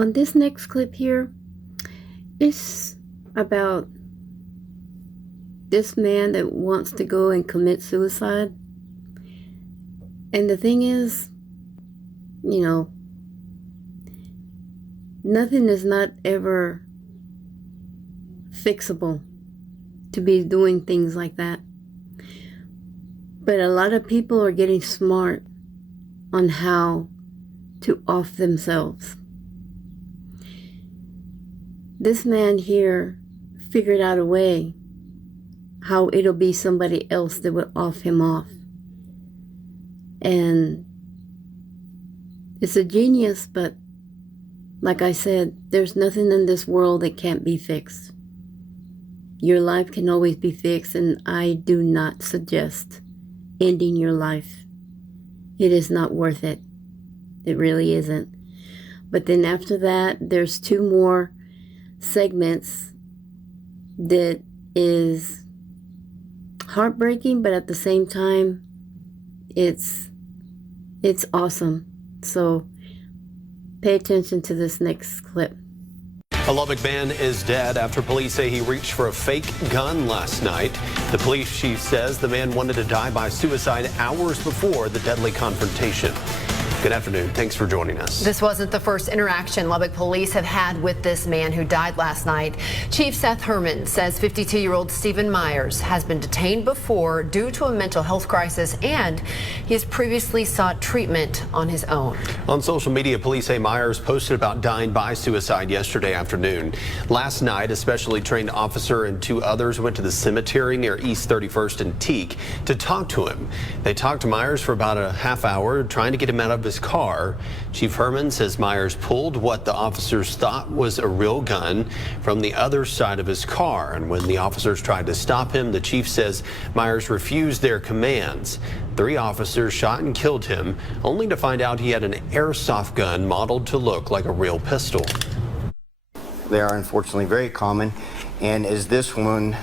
On this next clip here, it's about this man that wants to go and commit suicide. And the thing is, nothing is not ever fixable to be doing things like that. But a lot of people are getting smart on how to off themselves. This man here figured out a way how it'll be somebody else that will off him off. And it's a genius, but like I said, there's nothing in this world that can't be fixed. Your life can always be fixed, and I do not suggest ending your life. It is not worth it. It really isn't. But then after that, there's 2 more segments that is heartbreaking, but at the same time, it's awesome. So pay attention to this next clip. A Lubbock man is dead after police say he reached for a fake gun last night. The police chief says the man wanted to die by suicide hours before the deadly confrontation. Good afternoon. Thanks for joining us. This wasn't the first interaction Lubbock police have had with this man who died last night. Chief Seth Herman says 52-year-old Stephen Myers has been detained before due to a mental health crisis, and he has previously sought treatment on his own. On social media, police say Myers posted about dying by suicide yesterday afternoon. Last night, a specially trained officer and 2 others went to the cemetery near East 31st and Teak to talk to him. They talked to Myers for about a half hour, trying to get him out of his car. Chief Herman says Myers pulled what the officers thought was a real gun from the other side of his car, and when the officers tried to stop him, the chief says Myers refused their commands. 3 officers shot and killed him, only to find out he had an airsoft gun modeled to look like a real pistol. They are unfortunately very common, and as this one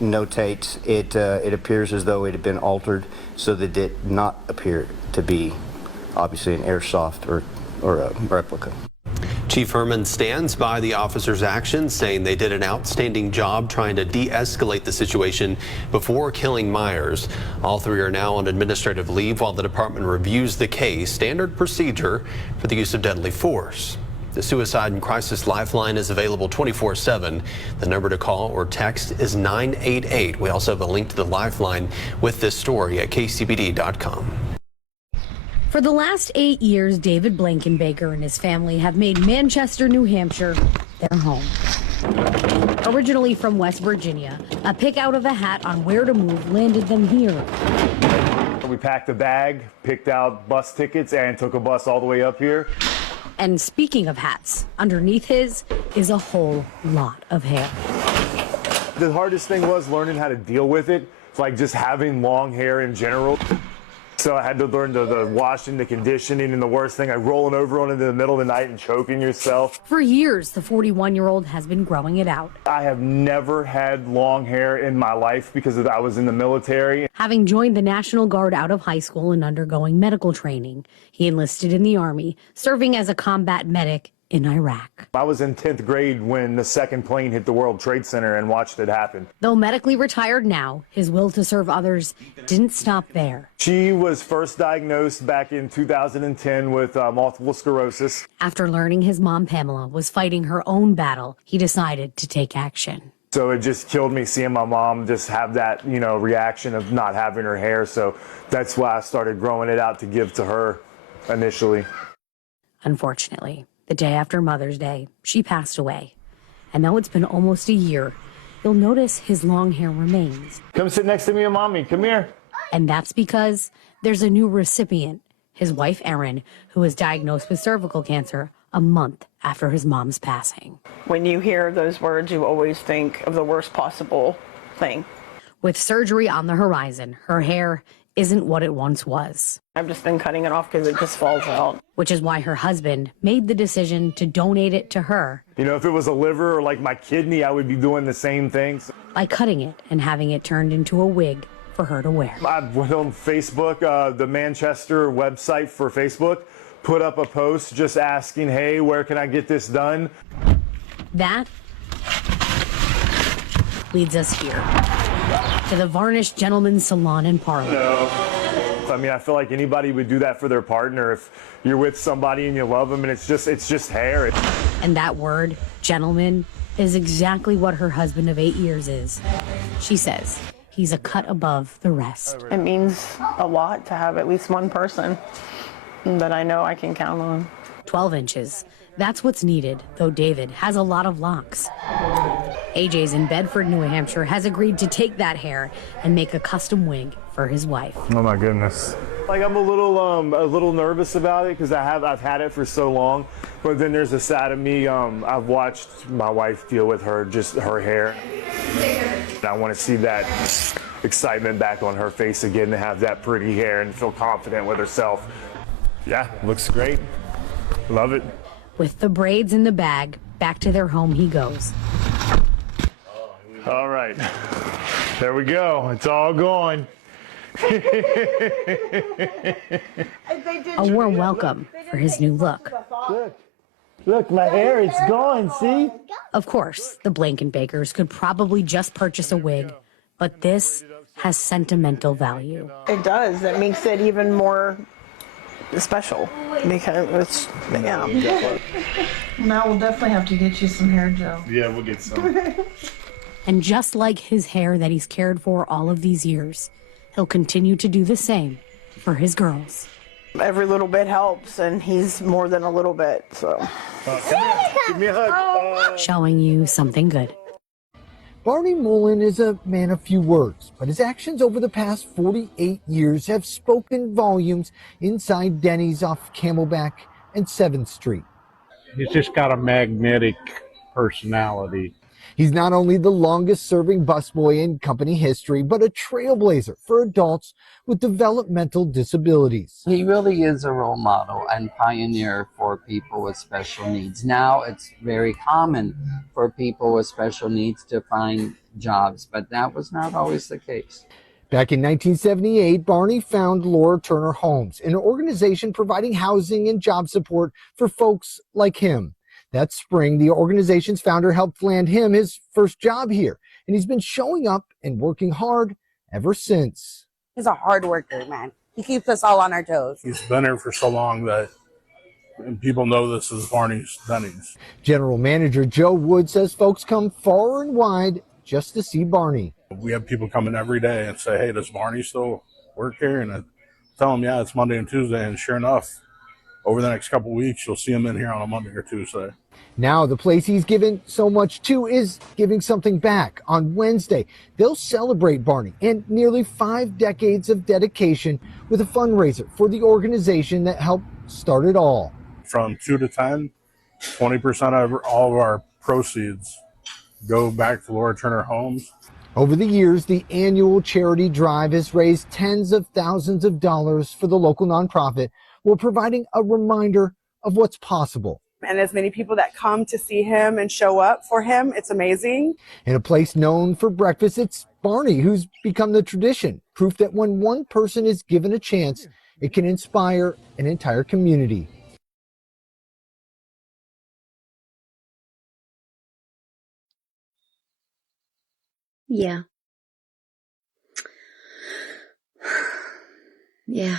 notates, it appears as though it had been altered so that it did not appear to be obviously an airsoft or a replica. Chief Herman stands by the officers' actions, saying they did an outstanding job trying to de-escalate the situation before killing Myers. All 3 are now on administrative leave while the department reviews the case, standard procedure for the use of deadly force. The Suicide and Crisis Lifeline is available 24/7. The number to call or text is 988. We also have a link to the Lifeline with this story at kcbd.com. For the last 8 years, David Blankenbaker and his family have made Manchester, New Hampshire their home. Originally from West Virginia, a pick out of a hat on where to move landed them here. We packed a bag, picked out bus tickets, and took a bus all the way up here. And speaking of hats, underneath his is a whole lot of hair. The hardest thing was learning how to deal with it. It's like just having long hair in general. So I had to learn the washing, the conditioning, and the worst thing, like rolling over on it in the middle of the night and choking yourself. For years, the 41-year-old has been growing it out. I have never had long hair in my life because I was in the military. Having joined the National Guard out of high school and undergoing medical training, he enlisted in the Army, serving as a combat medic in Iraq. I was in 10th grade when the second plane hit the World Trade Center and watched it happen. Though medically retired now, his will to serve others didn't stop there. She was first diagnosed back in 2010 with multiple sclerosis. After learning his mom, Pamela, was fighting her own battle, he decided to take action. So it just killed me seeing my mom just have that, reaction of not having her hair. So that's why I started growing it out to give to her initially. Unfortunately, the day after Mother's Day, she passed away. And though it's been almost a year, you'll notice his long hair remains. Come sit next to me and Mommy. Come here. And that's because there's a new recipient, his wife, Erin, who was diagnosed with cervical cancer a month after his mom's passing. When you hear those words, you always think of the worst possible thing. With surgery on the horizon, her hair isn't what it once was. I've just been cutting it off because it just falls out. Which is why her husband made the decision to donate it to her. If it was a liver or like my kidney, I would be doing the same things. By cutting it and having it turned into a wig for her to wear. I went on Facebook, the Manchester website for Facebook, put up a post just asking, hey, where can I get this done? That leads us here to the Varnished Gentleman's Salon and Parlor. I mean, I feel like anybody would do that for their partner if you're with somebody and you love them and it's just hair. And that word, gentleman, is exactly what her husband of 8 years is. She says he's a cut above the rest. It means a lot to have at least one person that I know I can count on. 12 inches. That's what's needed, though David has a lot of locks. AJ's in Bedford, New Hampshire, has agreed to take that hair and make a custom wig for his wife. Oh my goodness. Like I'm a little nervous about it because I've had it for so long, but then there's a side of me. I've watched my wife deal with her hair. I want to see that excitement back on her face again, to have that pretty hair and feel confident with herself. Yeah, looks great. Love it. With the braids in the bag, back to their home he goes. All right, there we go. It's all gone. A warm welcome for his new look. Look, my hair, it's gone, see? Of course, the Blankenbakers could probably just purchase a wig, but this has sentimental value. It does. That makes it even more special because it's, yeah. Now we'll definitely have to get you some hair gel. Yeah, we'll get some. And just like his hair that he's cared for all of these years, he'll continue to do the same for his girls. Every little bit helps, and he's more than a little bit, so. Come here. Give me a hug. Showing you something good. Barney Mullen is a man of few words, but his actions over the past 48 years have spoken volumes inside Denny's off Camelback and 7th Street. He's just got a magnetic personality. He's not only the longest-serving busboy in company history, but a trailblazer for adults with developmental disabilities. He really is a role model and pioneer for people with special needs. Now it's very common for people with special needs to find jobs, but that was not always the case. Back in 1978, Barney found Laura Turner Homes, an organization providing housing and job support for folks like him. That spring, the organization's founder helped land him his first job here, and he's been showing up and working hard ever since. He's a hard worker, man. He keeps us all on our toes. He's been here for so long that people know this is Barney's Denny's. General Manager Joe Wood says folks come far and wide just to see Barney. We have people come in every day and say, hey, does Barney still work here? And I tell them, yeah, it's Monday and Tuesday. And sure enough, over the next couple of weeks, you'll see him in here on a Monday or Tuesday. Now the place he's given so much to is giving something back. On Wednesday, they'll celebrate Barney and nearly 5 decades of dedication with a fundraiser for the organization that helped start it all. From 2 to 10, 20% of all of our proceeds go back to Laura Turner Homes. Over the years, the annual charity drive has raised tens of thousands of dollars for the local nonprofit, while providing a reminder of what's possible. And as many people that come to see him and show up for him, it's amazing. In a place known for breakfast, it's Barney who's become the tradition, proof that when one person is given a chance, it can inspire an entire community. Yeah. Yeah.